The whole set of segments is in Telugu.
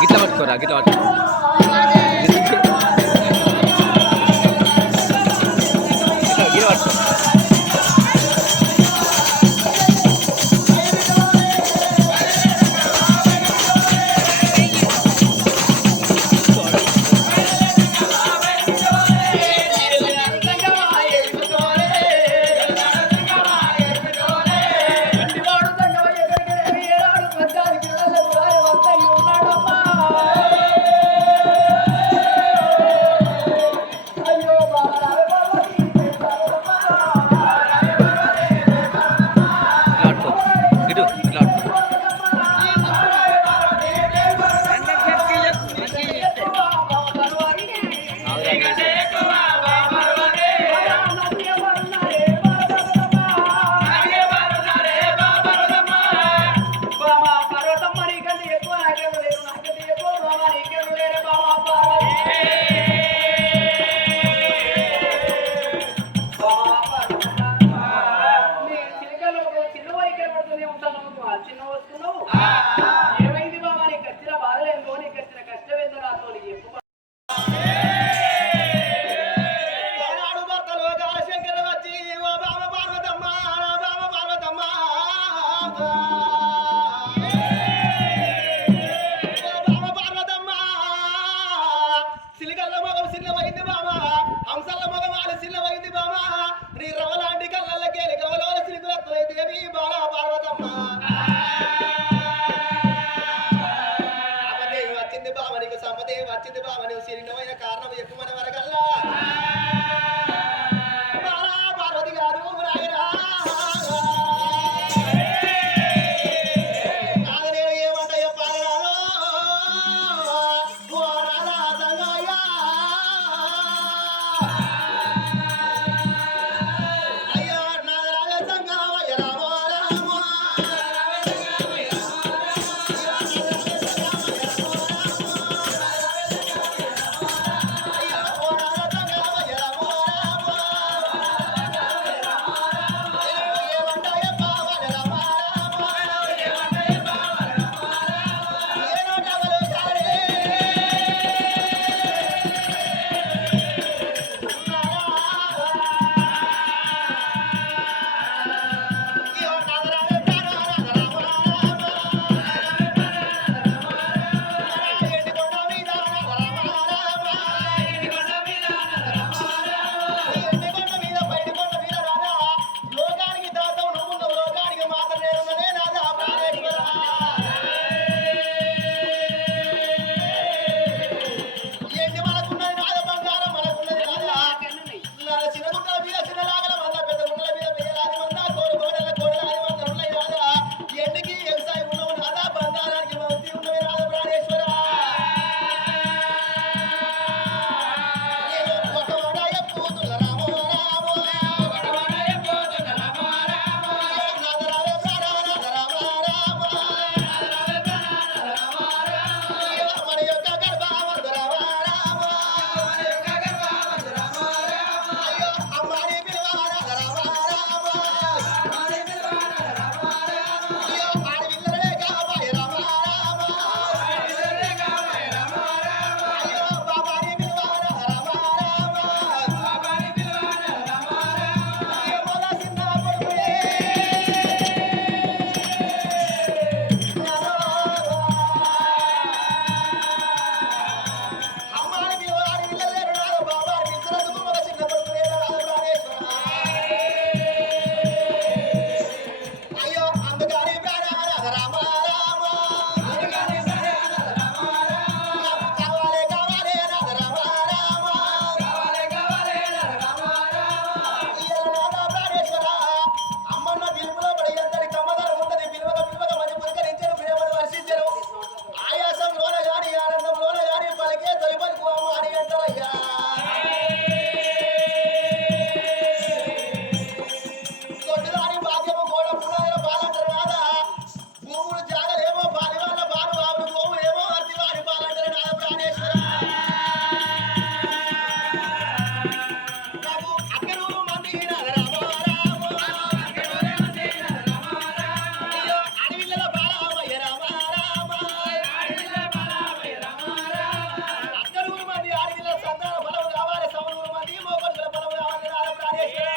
గిట్ల పట్టుకోరా గిట్ల పట్టుకో Father. Yeah.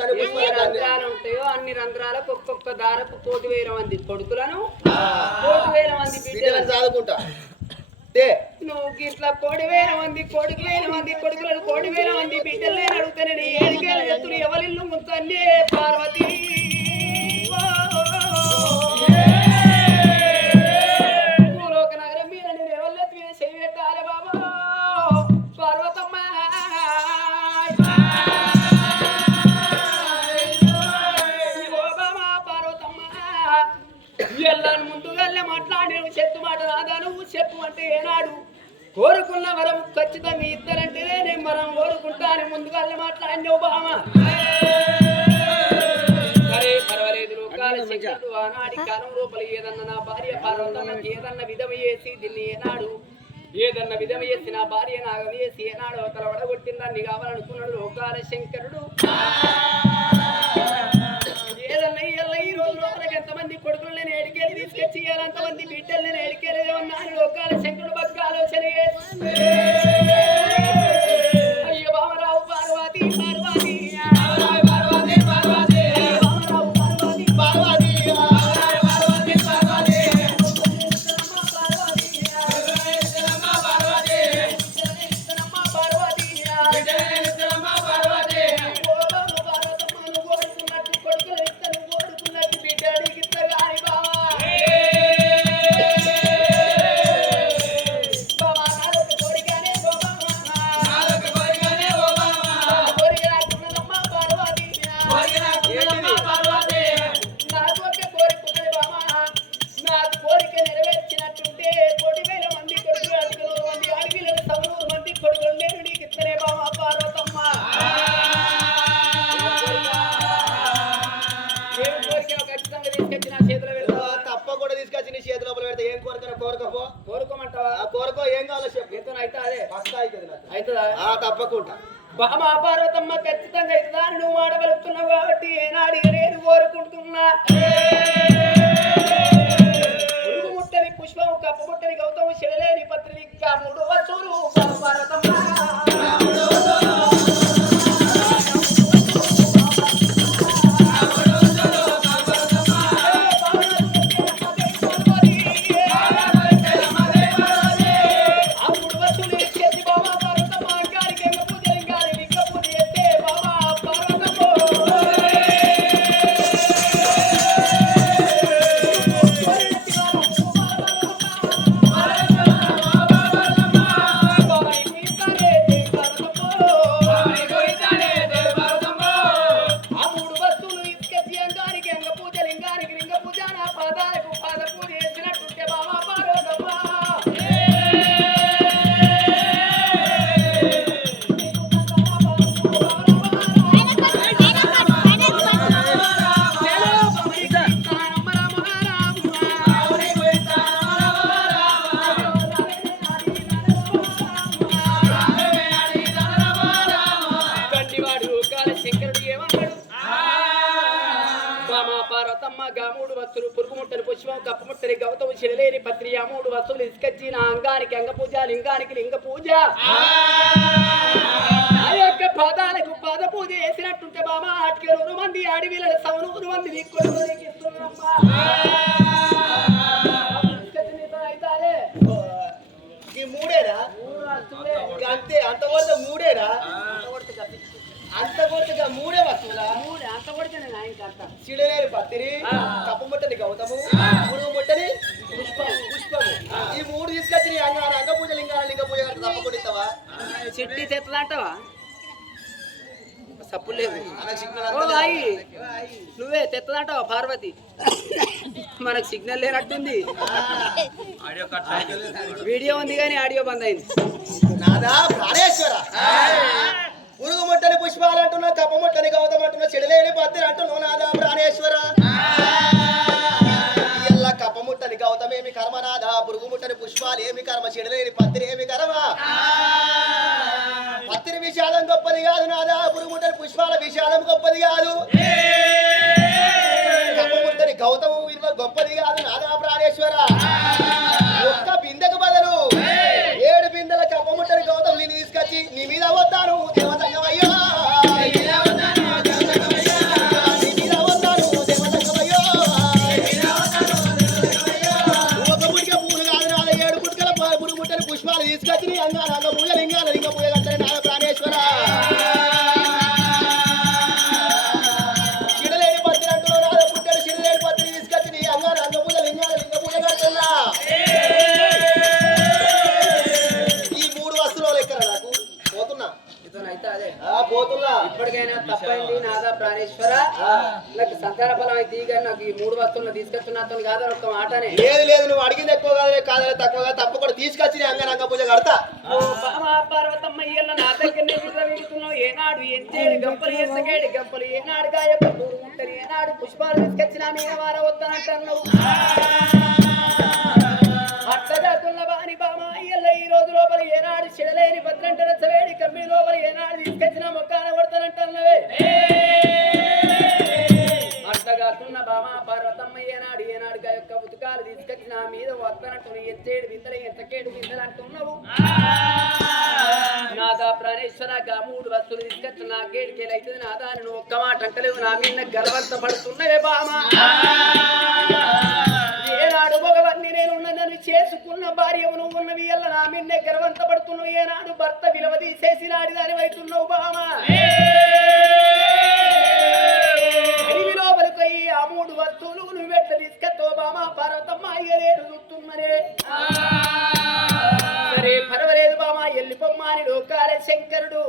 ఎన్ని రంధ్రాలు ఉంటాయో అన్ని రంధ్రాలకు ఒక్కొక్క దారకు కోటి వేల మంది కొడుకులను కోటి వేల మంది బిడ్డలను. చదువుకుంటా నువ్వు ఇట్లా కోటి వేల మంది కొడుకు వేల మంది కొడుకులను కోటి వేల మంది బిడ్డలే అడుగుతానని ఏడికేల ఎత్తులు ఎవరిల్లు ముత్తల్లే పార్వతి. అంటే ఏనాడు కోరుకున్న వరం ఖచ్చితంగా ఇద్దరంటే నేను వరం కోరుకుంటా అని ముందుగానే మాట్లాడినావు బామ సరే పర్వాలేదు లోకాల శక్తులు ఆనాటి కాలం లోపల ఏదన్నా నా భార్య పార్వతమ్మకి ఏదన్నా విధమ చేసి దీన్ని ఏనాడు ఏదన్నా విధమ చేసి నా భార్య నాగం చేసి ఏనాడు ఒకరు వడగొట్టిందని కావాలనుకున్నాడు లోకాల శంకరుడు. కొడుకులు నేను ఎడికేది తీసుకొచ్చి అంతమంది బిడ్డలు నేను ఎడికెళ్ళి ఉన్నాను లోకాల శంకరుడు భక్తి ఆలోచన కోరుకోపో. కోరుకోమంటావా? కోరుకో ఏం కావాలో చెప్పు. ఎంతో అయితే అదే? అవుతుంది అవుతుందా ఆ తప్పకుండా. బామా పార్వతమ్మ ఖచ్చితంగా అవుతుందా అని నువ్వు ఆడబలుపుతున్నావు కాబట్టి ఏనాడు నేను కోరుకుంటున్నా. పుష్పం కప్పు ముట్టని గౌతము శివలేని పత్రి మూడు వసూలు పార్వతమ్మ. గామూడు వస్తువులు పురుగు ముట్టని పుష్పం కప్పు ముట్టని గౌతము చెలలేని పత్రి అమూడు వస్తువులు ఇసుకొచ్చి నా అంగానికి అంగ పూజ లింగానికి లింగ పూజ. ఆ యొక్క పాదాలకు పాద పూజ చేసినట్టుంటే బాబా ఆటికి నూరు మంది అడవిల సవ నూరు మంది దిక్కులు ఈ మూడు ఇక అంతే అంత కొడితే మూడేనా? అంత కొడితే మూడే వస్తువులా మూడు అంత కొడితే నేను ఆయనకి అంత. చిడలేని పత్తిరి. కప్పు ముట్టని గౌతము పురుగు ముట్టని పుష్పం పుష్పము. ఈ మూడు తీసుకొచ్చి నీ అంగ అంగ పూజ లింగాల లింగ పూజ కట్ట తప్పకుండా ఇస్తావా? చిట్టి తెత్తదంటావా సప్పు లేదు ఆమెకు సిగ్నల్ ఓ అంతా అయ్యి. లేదు. నువ్వే తెత్తదంటావా పార్వతి? మనకు సిగ్నల్ లేనట్టుంది. ఆడియో కట్ వీడియో ఉంది కానీ ఆడియో బంద్ అయింది. నాదా ప్రాణేశ్వర. ఉరుగు ముట్టని పుష్పాలు అంటున్నా తప్ప ముట్టని గౌతమ అంటున్నా చెడలేని పత్తిని అంటున్నావు నాదా ప్రాణేశ్వర. ఇయ్యల్ల కప్ప ముట్టని గౌతమ ఏమి కర్మ నాదా పురుగు ముట్టని పుష్పాలు ఏమి కర్మ చెడలేని పత్తిరి ఏమి కర్మ? పత్తిరి విషాదం గొప్పది కాదు నాదా పురుగు ముట్టని పుష్పాల విషాదం గొప్పది కాదు. కప్ప ముట్టని గౌతము విలువ గొప్పది కాదు నాదా ప్రాణేశ్వర. లేదు లేదు నువ్వు అడిగింది ఎక్కువ కాదనే కాదనే తక్కువగా తప్పకుండా తీసుకొచ్చి నీ అంగన పూజ కడతా. బామా పార్వతమ్మ ఇయ్యల నా దగ్గరనే విర్రవీగుతున్నావు ఏనాడు ఎంచేడు గంపలు ఎసగేడు గంపలు ఏనాడు గాయ పట్టూరు ఉంటరి ఏనాడు పుష్పాలు తీసుకొచ్చిన మీద వార వస్తానంటున్నావు అట్టజాతున్న బాని బామ ఇయ్యల ఈ రోజు లోపల ఏనాడు చెడలేని భద్రంట రచ్చవేడి కమ్మి లోపల ఏనాడు తీసుకొచ్చిన మొక్కాన కొడతానంటున్నవే. నా మీద వస్తానంటూ ఎత్తేడు బిందెలు ఎంతకేడు విందలు అంటున్నావు. నాదా ప్రాణేశ్వరగా మూడు వస్తువులు తీసుకొచ్చి నా గేడికేలు అవుతుంది నాదా నువ్వు ఒక్క మాట అంటలేవు నా మీద గర్వంత పడుతున్నవే బామ. ఏనాడు భగవన్ని నేను ఉన్నదని చేసుకున్న భార్య నువ్వు ఉన్నవి ఎల్ల నా మిన్నే గర్వంత పడుతున్నావు. ఏనాడు భర్త విలువ తీసేసి నాడి దాని వైతున్నావు బామ. పార్వతమ్మ అయ్యలేడు చూస్తున్నరే సరే పర్వాలేదు బామ ఎల్లిపోమ్మ అని లోకాల శంకరుడు.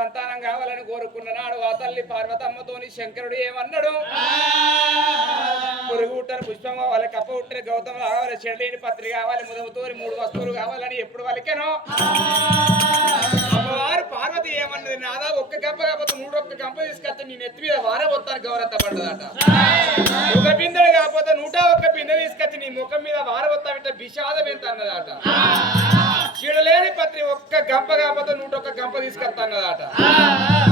సంతానం కావాలని కోరుకున్న నాడు ఆ తల్లి పార్వతమ్మతోని శంకరుడు ఏమన్నాడు? పురుగు ఉట్టని పుష్పం కావాలి కప్ప ఉట్టని గౌతమ కావాలి చెడలేని పత్రి కావాలి ముదముతోని మూడు వస్తువులు కావాలని ఎప్పుడు వలికెనో అమ్మవారు పార్వతి ఏమన్నది? నాదా ఒక్క గంప కాకపోతే మూడు ఒక్క గంప తీసుకొస్తే నేను ఎత్తి మీద వారబోతాను గౌరత్త పడ్డదట ఒక బిందెడు కాకపోతే నూట ఒక్క బిందె తీసుకొచ్చి నీ ముఖం మీద వారబోతా విషాదం ఎంత అన్నదట చీడలేని పత్రి ఒక్క గంప కాకపోతే నూట ఒక్క గంప తీసుకొస్తా అన్నదట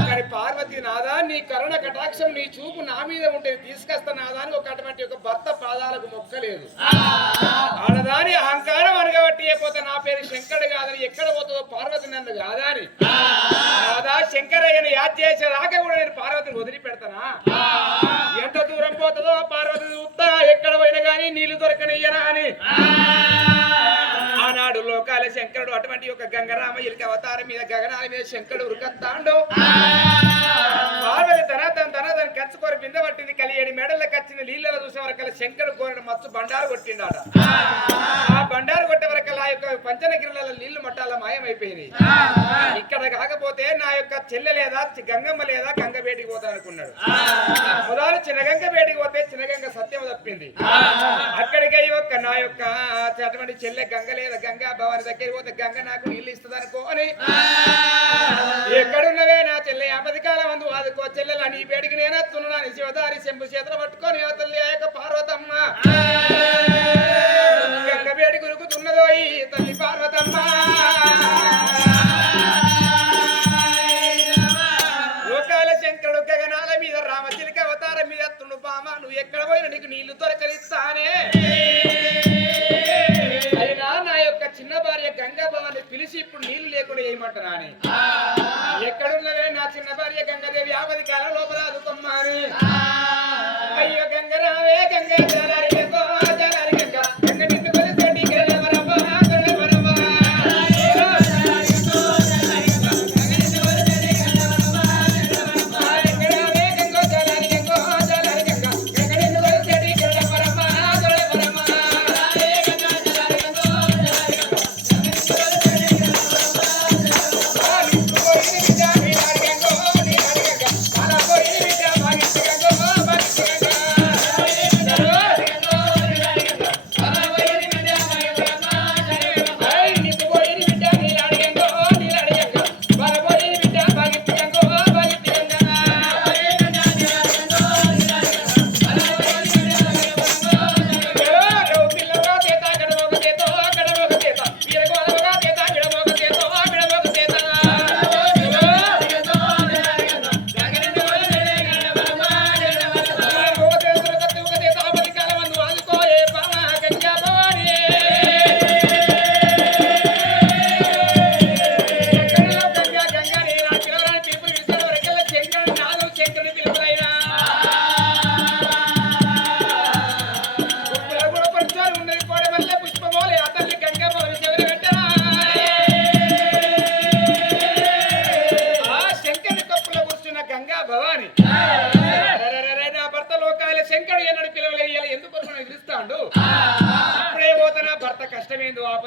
కానీ పార్వతి నాదా నీ కరుణ కటాక్షం నీ చూపు నా మీద ఉంటే తీసుకొస్తా నాదా అని ఒక అటువంటి ఒక భర్త పాదాలకు మొక్కలేదు. ఆడదాని అహంకారం అనగబట్టి అయిపోతే నా పేరు శంకరుడు కాదని ఎక్కడ పోతుందో పార్వతి నన్ను కాదా అని. నాదా శంకరయ్యని యాద్ చేసేదాకా కూడా నేను పార్వతిని వదిలిపెడతానా? ఎంత దూరం పోతుందో పార్వతి చూస్తా ఎక్కడ పోయినా కానీ నీళ్ళు దొరకనియ్యనా అని. శంకరుడు అటువంటి ఒక గంగరామ ఇలిక అవతారం మీద గగనాల మీద శంకరుడు ఉరుకత్తాండు పార్వతి తన కోరి బింద పట్టింది కలియడి మెడలకు వచ్చింది నీళ్ళలో చూసే వరకల్లా శంకరు కోరిన మత్తు బండారు కొట్టిండాట. ఆ బండారు కొట్టే వరకల్లా ఆ యొక్క పంచనగిరిల నీళ్ళు మట్టాల మాయమైపోయింది ఇక్కడ కాకపోతే నా యొక్క చెల్లె లేదా గంగమ్మ లేదా గంగ బేటికి పోతా అనుకున్నాడు. మొదలు చిన్నగంగ బేటికి పోతే చిన్నగంగ సత్యం తప్పింది. అక్కడికి యొక్క ఒక్క నా యొక్క అటువంటి చెల్లె గంగ లేదా గంగా భవాని దగ్గరికి పోతే గంగ నాకు నీళ్ళు ఇస్తుంది అనుకో అని. ఎక్కడున్నవే నా చెల్లె? ఆపది కాలం అందు వాదుకో చెల్లెల నీ తున్నా నేనెత్తున్నాను శివదారి చెంబు చేతులు పట్టుకొని తల్లి ఆ యొక్క పార్వతమ్మ గంగవేడి గురుకుతున్నదో ఈ తల్లి పార్వతమ్మ. లోకాల శంకరుడు గగనాల మీద రామచిలిక అవతారం మీద ఎత్తుండు బామ నువ్వు ఎక్కడ పోయిన నీకు నీళ్ళు దొరకరిస్తానే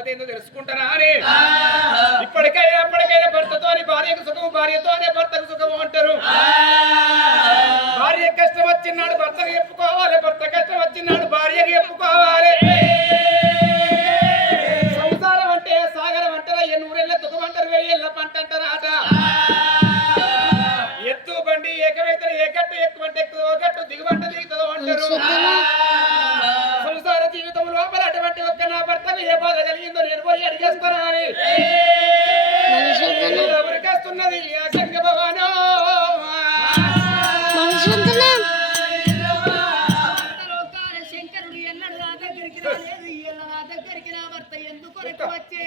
ఆపదేందో తెలుసుకుంటానా అని ఇప్పటికైనా అప్పటికైనా భర్తతోని భార్యకు సుఖము భార్యతోనే భర్తకు సుఖము అంటారు. భార్య కష్టం వచ్చినాడు భర్తకు చెప్పుకోవాలి భర్త కష్టం వచ్చినాడు భార్యకు చెప్పుకోవాలి. అని ఎవరికేస్తున్నది? జంగ భవానో. శంకరుడు ఎన్నడు నా దగ్గరికి రాలేదు. నా దగ్గరికి నా భర్త ఎందుకొరకు వచ్చే?